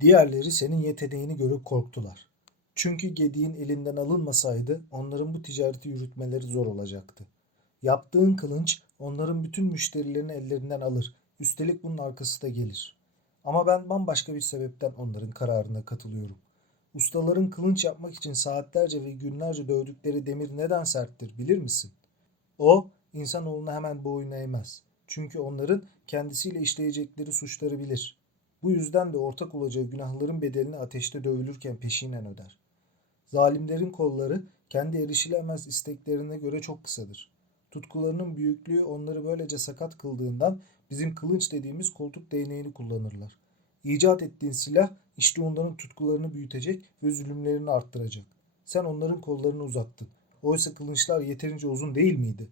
Diğerleri senin yeteneğini görüp korktular. Çünkü gediğin elinden alınmasaydı onların bu ticareti yürütmeleri zor olacaktı. Yaptığın kılınç onların bütün müşterilerini ellerinden alır. Üstelik bunun arkası da gelir. Ama ben bambaşka bir sebepten onların kararına katılıyorum. Ustaların kılınç yapmak için saatlerce ve günlerce dövdükleri demir neden serttir bilir misin? O, insanoğluna hemen boyun eğmez. Çünkü onların kendisiyle işleyecekleri suçları bilir. Bu yüzden de ortak olacağı günahların bedelini ateşte dövülürken peşinen öder. Zalimlerin kolları kendi erişilemez isteklerine göre çok kısadır. Tutkularının büyüklüğü onları böylece sakat kıldığından bizim kılınç dediğimiz koltuk değneğini kullanırlar. İcat ettiğin silah işte onların tutkularını büyütecek ve zulümlerini arttıracak. Sen onların kollarını uzattın. Oysa kılınçlar yeterince uzun değil miydi?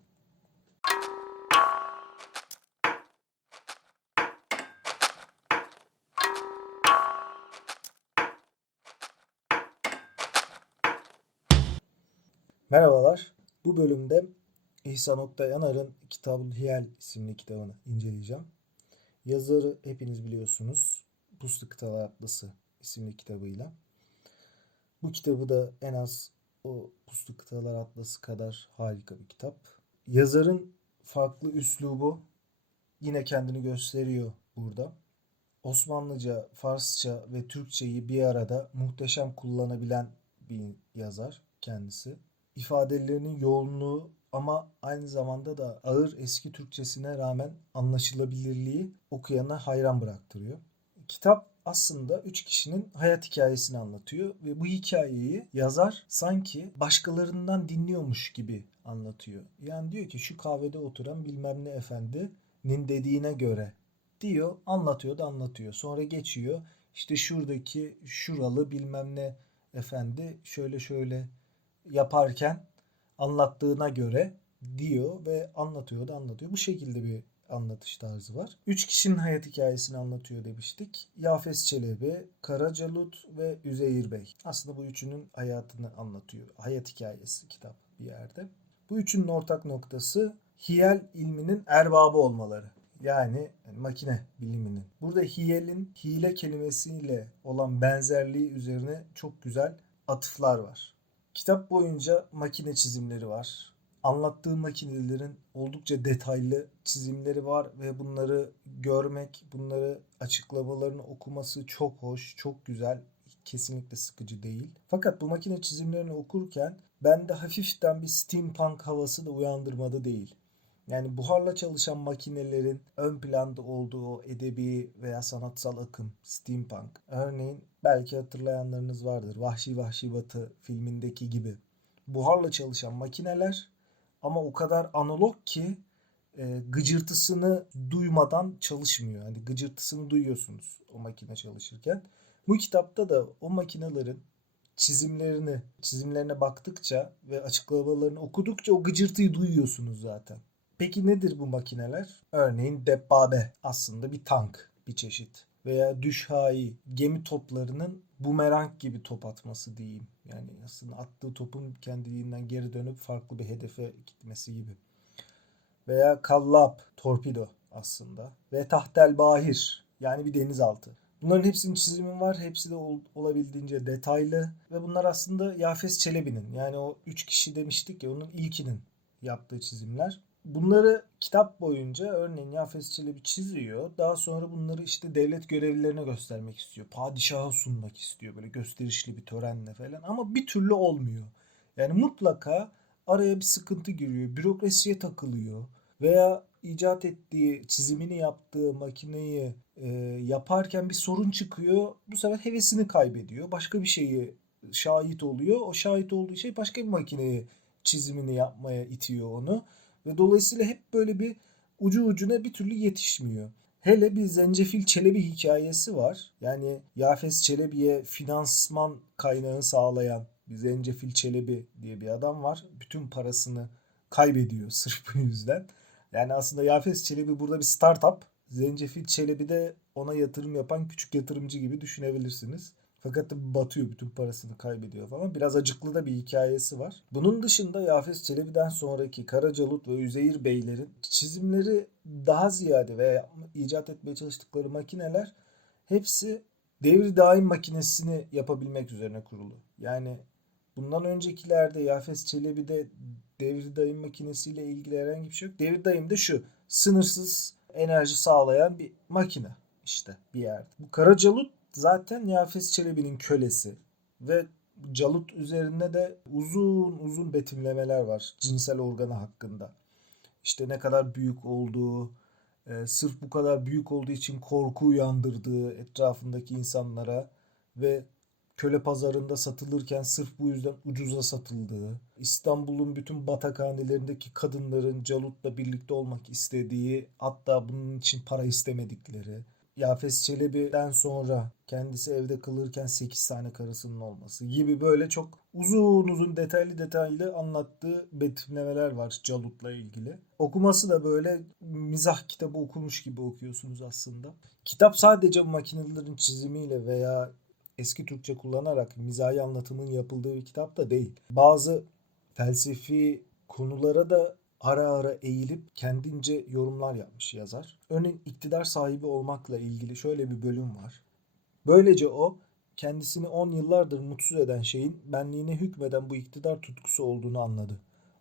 Merhabalar. Bu bölümde İhsan Oktay Yanar'ın Kitab-ı Hiyal isimli kitabını inceleyeceğim. Yazarı hepiniz biliyorsunuz. Puslu Kıtalar Atlası isimli kitabıyla. Bu kitabı da en az o Puslu Kıtalar Atlası kadar harika bir kitap. Yazarın farklı üslubu yine kendini gösteriyor burada. Osmanlıca, Farsça ve Türkçeyi bir arada muhteşem kullanabilen bir yazar kendisi. İfadelerinin yoğunluğu ama aynı zamanda da ağır eski Türkçesine rağmen anlaşılabilirliği okuyana hayran bıraktırıyor. Kitap aslında üç kişinin hayat hikayesini anlatıyor ve bu hikayeyi yazar sanki başkalarından dinliyormuş gibi anlatıyor. Yani diyor ki şu kahvede oturan bilmem ne efendinin dediğine göre diyor anlatıyor da anlatıyor. Sonra geçiyor işte şuradaki şuralı bilmem ne efendi şöyle şöyle yaparken anlattığına göre diyor ve anlatıyor da anlatıyor. Bu şekilde bir anlatış tarzı var. Üç kişinin hayat hikayesini anlatıyor demiştik. Yafes Çelebi, Karacalut ve Üzeyir Bey. Aslında bu üçünün hayatını anlatıyor. Hayat hikayesi kitap bir yerde. Bu üçünün ortak noktası hiyel ilminin erbabı olmaları. Yani makine biliminin. Burada hiyelin hile kelimesiyle olan benzerliği üzerine çok güzel atıflar var. Kitap boyunca makine çizimleri var. Anlattığı makinelerin oldukça detaylı çizimleri var ve bunları görmek, bunları açıklamalarını okuması çok hoş, çok güzel. Kesinlikle sıkıcı değil. Fakat bu makine çizimlerini okurken bende hafiften bir steampunk havası da uyandırmadı değil. Yani buharla çalışan makinelerin ön planda olduğu edebi veya sanatsal akım, steampunk. Örneğin belki hatırlayanlarınız vardır. Vahşi Vahşi Batı filmindeki gibi. Buharla çalışan makineler ama o kadar analog ki e, gıcırtısını duymadan çalışmıyor. Hani gıcırtısını duyuyorsunuz o makine çalışırken. Bu kitapta da o makinelerin çizimlerini, çizimlerine baktıkça ve açıklamalarını okudukça o gıcırtıyı duyuyorsunuz zaten. Peki nedir bu makineler? Örneğin Debbabe aslında bir tank bir çeşit. Veya Düşhai gemi toplarının bumerang gibi top atması diyeyim. Yani aslında attığı topun kendiliğinden geri dönüp farklı bir hedefe gitmesi gibi. Veya Kallab torpido aslında. Ve Tahtel Bahir yani bir denizaltı. Bunların hepsinin çizimi var. Hepsi de ol- olabildiğince detaylı. Ve bunlar aslında Yafes Çelebi'nin yani o üç kişi demiştik ya onun ilkinin yaptığı çizimler. Bunları kitap boyunca örneğin Yafes Çelebi çiziyor. Daha sonra bunları işte devlet görevlilerine göstermek istiyor. Padişaha sunmak istiyor böyle gösterişli bir törenle falan. Ama bir türlü olmuyor. Yani mutlaka araya bir sıkıntı giriyor. Bürokrasiye takılıyor. Veya icat ettiği, çizimini yaptığı makineyi e, yaparken bir sorun çıkıyor. Bu sefer hevesini kaybediyor. Başka bir şeyi şahit oluyor. O şahit olduğu şey başka bir makineyi çizimini yapmaya itiyor onu. Ve dolayısıyla hep böyle bir ucu ucuna bir türlü yetişmiyor. Hele bir Zencefil Çelebi hikayesi var. Yani Yafes Çelebi'ye finansman kaynağı sağlayan bir Zencefil Çelebi diye bir adam var. Bütün parasını kaybediyor sırf bu yüzden. Yani aslında Yafes Çelebi burada bir startup. Zencefil Çelebi de ona yatırım yapan küçük yatırımcı gibi düşünebilirsiniz. Fakat batıyor bütün parasını kaybediyor falan. Biraz acıklı da bir hikayesi var. Bunun dışında Yafes Çelebi'den sonraki Karacalut ve Üzeyir Beylerin çizimleri daha ziyade veya icat etmeye çalıştıkları makineler hepsi devri daim makinesini yapabilmek üzerine kurulu. Yani bundan öncekilerde Yafes Çelebi'de devri daim makinesiyle ilgili herhangi bir şey yok. Devri daim de şu sınırsız enerji sağlayan bir makine işte bir yerde. Bu Kara Calut zaten Yafes Çelebi'nin kölesi ve Calut üzerinde de uzun uzun betimlemeler var cinsel organı hakkında. İşte ne kadar büyük olduğu, e, sırf bu kadar büyük olduğu için korku uyandırdığı etrafındaki insanlara ve köle pazarında satılırken sırf bu yüzden ucuza satıldığı, İstanbul'un bütün batakhanelerindeki kadınların Calut'la birlikte olmak istediği, hatta bunun için para istemedikleri, Yafes Çelebi'den sonra kendisi evde kılırken 8 tane karısının olması gibi böyle çok uzun uzun detaylı detaylı anlattığı betimlemeler var Calut'la ilgili. Okuması da böyle mizah kitabı okumuş gibi okuyorsunuz aslında. Kitap sadece makinelerin çizimiyle veya eski Türkçe kullanarak mizahi anlatımın yapıldığı bir kitap da değil. Bazı felsefi konulara da ara ara eğilip kendince yorumlar yapmış yazar. Örneğin iktidar sahibi olmakla ilgili şöyle bir bölüm var. Böylece o kendisini 10 yıllardır mutsuz eden şeyin benliğine hükmeden bu iktidar tutkusu olduğunu anladı.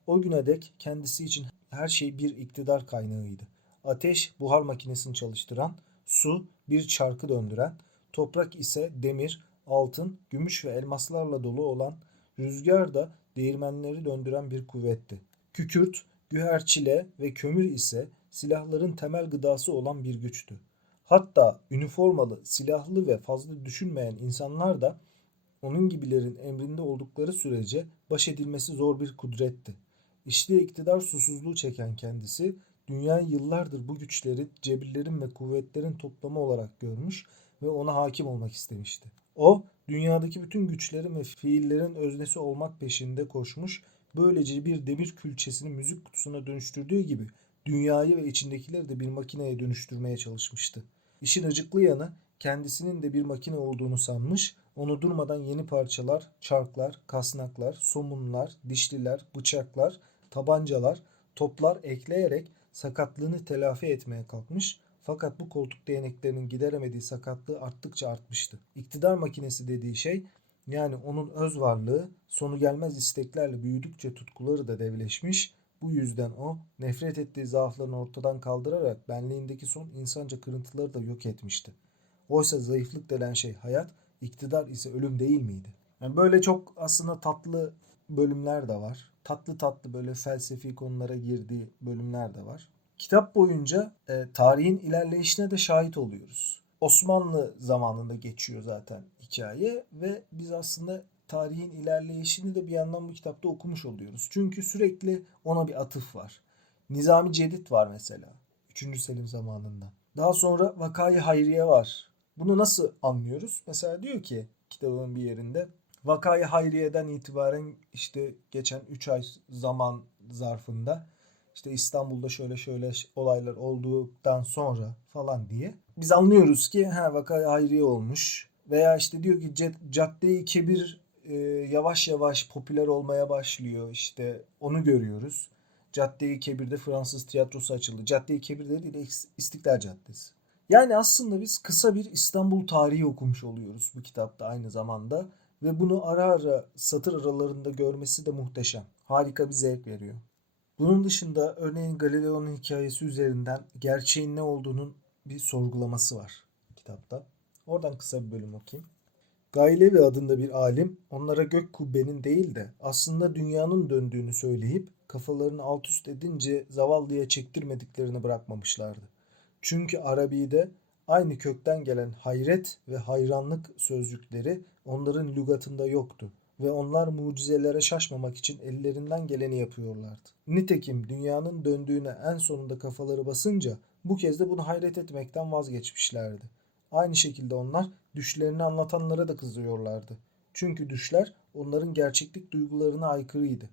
O güne dek kendisi için her şey bir iktidar kaynağıydı. Ateş buhar makinesini çalıştıran, su bir çarkı döndüren, toprak ise demir, altın, gümüş ve elmaslarla dolu olan, rüzgar da değirmenleri döndüren bir kuvvetti. Kükürt, güherçile ve kömür ise silahların temel gıdası olan bir güçtü. Hatta üniformalı, silahlı ve fazla düşünmeyen insanlar da onun gibilerin emrinde oldukları sürece baş edilmesi zor bir kudretti. İşte iktidar susuzluğu çeken kendisi, dünyayı yıllardır bu güçleri cebirlerin ve kuvvetlerin toplamı olarak görmüş ve ona hakim olmak istemişti. O, dünyadaki bütün güçlerin ve fiillerin öznesi olmak peşinde koşmuş, böylece bir demir külçesini müzik kutusuna dönüştürdüğü gibi dünyayı ve içindekileri de bir makineye dönüştürmeye çalışmıştı. İşin acıklı yanı kendisinin de bir makine olduğunu sanmış, onu durmadan yeni parçalar, çarklar, kasnaklar, somunlar, dişliler, bıçaklar, tabancalar, toplar ekleyerek sakatlığını telafi etmeye kalkmış fakat bu koltuk değneklerinin gideremediği sakatlığı arttıkça artmıştı. İktidar makinesi dediği şey yani onun öz varlığı sonu gelmez isteklerle büyüdükçe tutkuları da devleşmiş. Bu yüzden o nefret ettiği zaaflarını ortadan kaldırarak benliğindeki son insanca kırıntıları da yok etmişti. Oysa zayıflık denen şey hayat, iktidar ise ölüm değil miydi? Yani böyle çok aslında tatlı bölümler de var. Tatlı tatlı böyle felsefi konulara girdiği bölümler de var. Kitap boyunca e, tarihin ilerleyişine de şahit oluyoruz. Osmanlı zamanında geçiyor zaten hikaye ve biz aslında tarihin ilerleyişini de bir yandan bu kitapta okumuş oluyoruz. Çünkü sürekli ona bir atıf var. Nizami Cedid var mesela. 3. Selim zamanında. Daha sonra Vakayı Hayriye var. Bunu nasıl anlıyoruz? Mesela diyor ki kitabın bir yerinde Vakayı Hayriye'den itibaren işte geçen 3 ay zaman zarfında işte İstanbul'da şöyle şöyle olaylar olduktan sonra falan diye. Biz anlıyoruz ki ha vakayı hayriye olmuş. Veya işte diyor ki Cadde-i Kebir e, yavaş yavaş popüler olmaya başlıyor. İşte onu görüyoruz. Cadde-i Kebir'de Fransız tiyatrosu açıldı. Cadde-i Kebir değil İstiklal Caddesi. Yani aslında biz kısa bir İstanbul tarihi okumuş oluyoruz bu kitapta aynı zamanda. Ve bunu ara ara satır aralarında görmesi de muhteşem. Harika bir zevk veriyor. Bunun dışında örneğin Galileo'nun hikayesi üzerinden gerçeğin ne olduğunun bir sorgulaması var kitapta. Oradan kısa bir bölüm okuyayım. Gailevi adında bir alim onlara gök kubbenin değil de aslında dünyanın döndüğünü söyleyip kafalarını alt üst edince zavallıya çektirmediklerini bırakmamışlardı. Çünkü Arabi'de aynı kökten gelen hayret ve hayranlık sözcükleri onların lügatında yoktu ve onlar mucizelere şaşmamak için ellerinden geleni yapıyorlardı. Nitekim dünyanın döndüğüne en sonunda kafaları basınca bu kez de bunu hayret etmekten vazgeçmişlerdi. Aynı şekilde onlar düşlerini anlatanlara da kızıyorlardı. Çünkü düşler onların gerçeklik duygularına aykırıydı.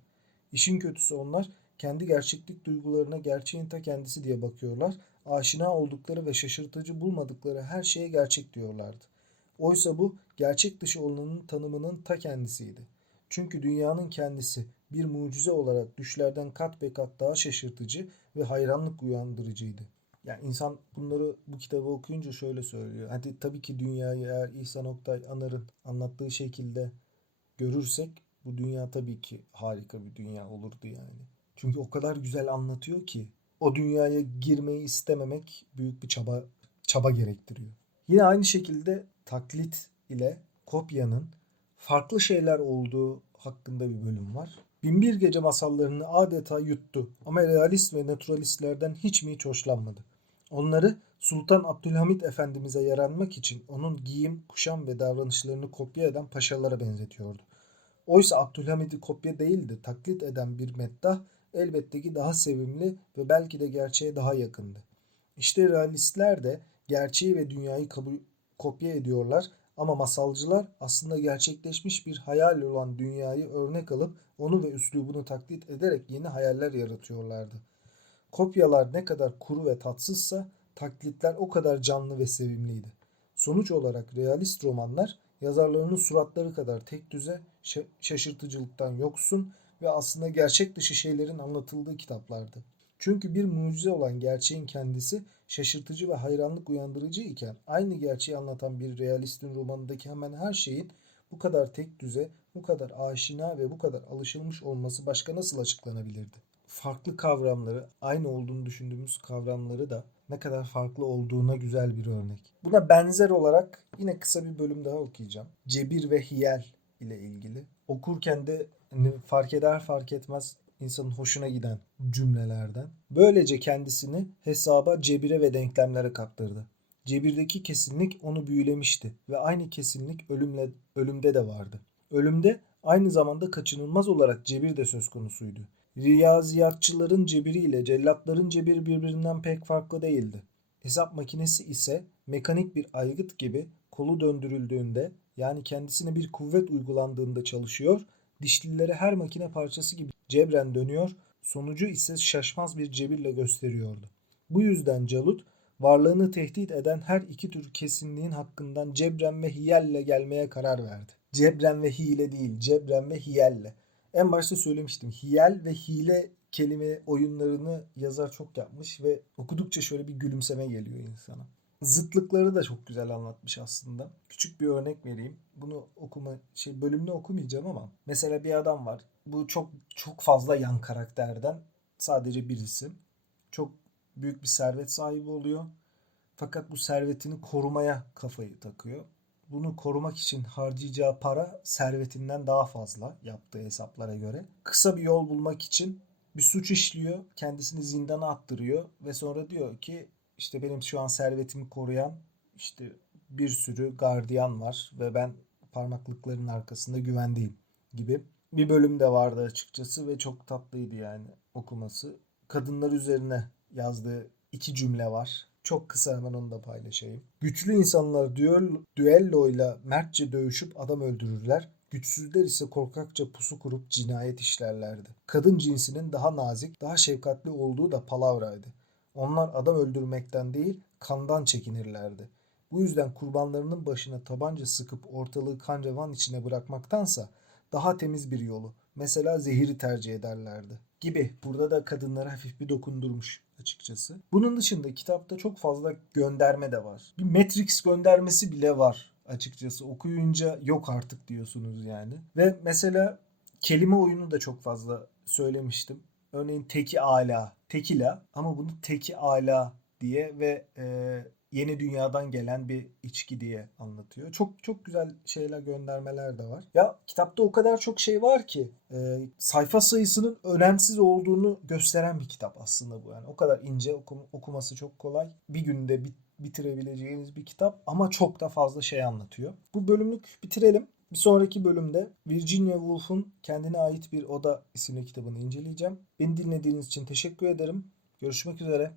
İşin kötüsü onlar kendi gerçeklik duygularına gerçeğin ta kendisi diye bakıyorlar. Aşina oldukları ve şaşırtıcı bulmadıkları her şeye gerçek diyorlardı. Oysa bu gerçek dışı olanın tanımının ta kendisiydi. Çünkü dünyanın kendisi bir mucize olarak düşlerden kat be kat daha şaşırtıcı ve hayranlık uyandırıcıydı. Yani insan bunları bu kitabı okuyunca şöyle söylüyor. Hadi tabii ki dünyayı eğer İhsan Oktay Anar'ın anlattığı şekilde görürsek bu dünya tabii ki harika bir dünya olurdu yani. Çünkü o kadar güzel anlatıyor ki o dünyaya girmeyi istememek büyük bir çaba çaba gerektiriyor. Yine aynı şekilde taklit ile kopyanın farklı şeyler olduğu hakkında bir bölüm var. Binbir Gece masallarını adeta yuttu ama realist ve naturalistlerden hiç mi hiç hoşlanmadı. Onları Sultan Abdülhamit Efendimiz'e yaranmak için onun giyim, kuşam ve davranışlarını kopya eden paşalara benzetiyordu. Oysa Abdülhamid'i kopya değildi, taklit eden bir meddah elbette ki daha sevimli ve belki de gerçeğe daha yakındı. İşte realistler de gerçeği ve dünyayı kabul, kopya ediyorlar ama masalcılar aslında gerçekleşmiş bir hayal olan dünyayı örnek alıp onu ve üslubunu taklit ederek yeni hayaller yaratıyorlardı. Kopyalar ne kadar kuru ve tatsızsa taklitler o kadar canlı ve sevimliydi. Sonuç olarak realist romanlar yazarlarının suratları kadar tek düze, şa- şaşırtıcılıktan yoksun ve aslında gerçek dışı şeylerin anlatıldığı kitaplardı. Çünkü bir mucize olan gerçeğin kendisi şaşırtıcı ve hayranlık uyandırıcı iken aynı gerçeği anlatan bir realistin romanındaki hemen her şeyin bu kadar tek düze, bu kadar aşina ve bu kadar alışılmış olması başka nasıl açıklanabilirdi? Farklı kavramları, aynı olduğunu düşündüğümüz kavramları da ne kadar farklı olduğuna güzel bir örnek. Buna benzer olarak yine kısa bir bölüm daha okuyacağım. Cebir ve hiyel ile ilgili. Okurken de hani fark eder fark etmez insanın hoşuna giden cümlelerden. Böylece kendisini hesaba, cebire ve denklemlere kaptırdı. Cebirdeki kesinlik onu büyülemişti ve aynı kesinlik ölümle ölümde de vardı. Ölümde aynı zamanda kaçınılmaz olarak cebir de söz konusuydu. Riyaziyatçıların cebiri ile cellatların cebiri birbirinden pek farklı değildi. Hesap makinesi ise mekanik bir aygıt gibi kolu döndürüldüğünde yani kendisine bir kuvvet uygulandığında çalışıyor, dişlileri her makine parçası gibi cebren dönüyor, sonucu ise şaşmaz bir cebirle gösteriyordu. Bu yüzden Calut varlığını tehdit eden her iki tür kesinliğin hakkından cebren ve hiyelle gelmeye karar verdi. Cebren ve hile değil, cebren ve hiyelle. En başta söylemiştim. Hiyel ve hile kelime oyunlarını yazar çok yapmış ve okudukça şöyle bir gülümseme geliyor insana. Zıtlıkları da çok güzel anlatmış aslında. Küçük bir örnek vereyim. Bunu okuma şey bölümde okumayacağım ama mesela bir adam var. Bu çok çok fazla yan karakterden sadece birisi. Çok büyük bir servet sahibi oluyor. Fakat bu servetini korumaya kafayı takıyor. Bunu korumak için harcayacağı para servetinden daha fazla yaptığı hesaplara göre. Kısa bir yol bulmak için bir suç işliyor, kendisini zindana attırıyor ve sonra diyor ki işte benim şu an servetimi koruyan işte bir sürü gardiyan var ve ben parmaklıkların arkasında güvendeyim gibi bir bölüm de vardı açıkçası ve çok tatlıydı yani okuması. Kadınlar üzerine yazdığı iki cümle var. Çok kısa hemen onu da paylaşayım. Güçlü insanlar düel, düelloyla mertçe dövüşüp adam öldürürler. Güçsüzler ise korkakça pusu kurup cinayet işlerlerdi. Kadın cinsinin daha nazik, daha şefkatli olduğu da palavraydı. Onlar adam öldürmekten değil, kandan çekinirlerdi. Bu yüzden kurbanlarının başına tabanca sıkıp ortalığı kan içine bırakmaktansa daha temiz bir yolu, mesela zehiri tercih ederlerdi. Gibi. Burada da kadınlara hafif bir dokundurmuş açıkçası. Bunun dışında kitapta çok fazla gönderme de var. Bir Matrix göndermesi bile var açıkçası. Okuyunca yok artık diyorsunuz yani. Ve mesela kelime oyunu da çok fazla söylemiştim. Örneğin teki ala, tekila ama bunu teki ala diye ve e, yeni dünyadan gelen bir içki diye anlatıyor. Çok çok güzel şeyler göndermeler de var. Ya kitapta o kadar çok şey var ki e, sayfa sayısının önemsiz olduğunu gösteren bir kitap aslında bu. Yani o kadar ince okum- okuması çok kolay. Bir günde bit- bitirebileceğiniz bir kitap ama çok da fazla şey anlatıyor. Bu bölümlük bitirelim. Bir sonraki bölümde Virginia Woolf'un Kendine Ait Bir Oda isimli kitabını inceleyeceğim. Beni dinlediğiniz için teşekkür ederim. Görüşmek üzere.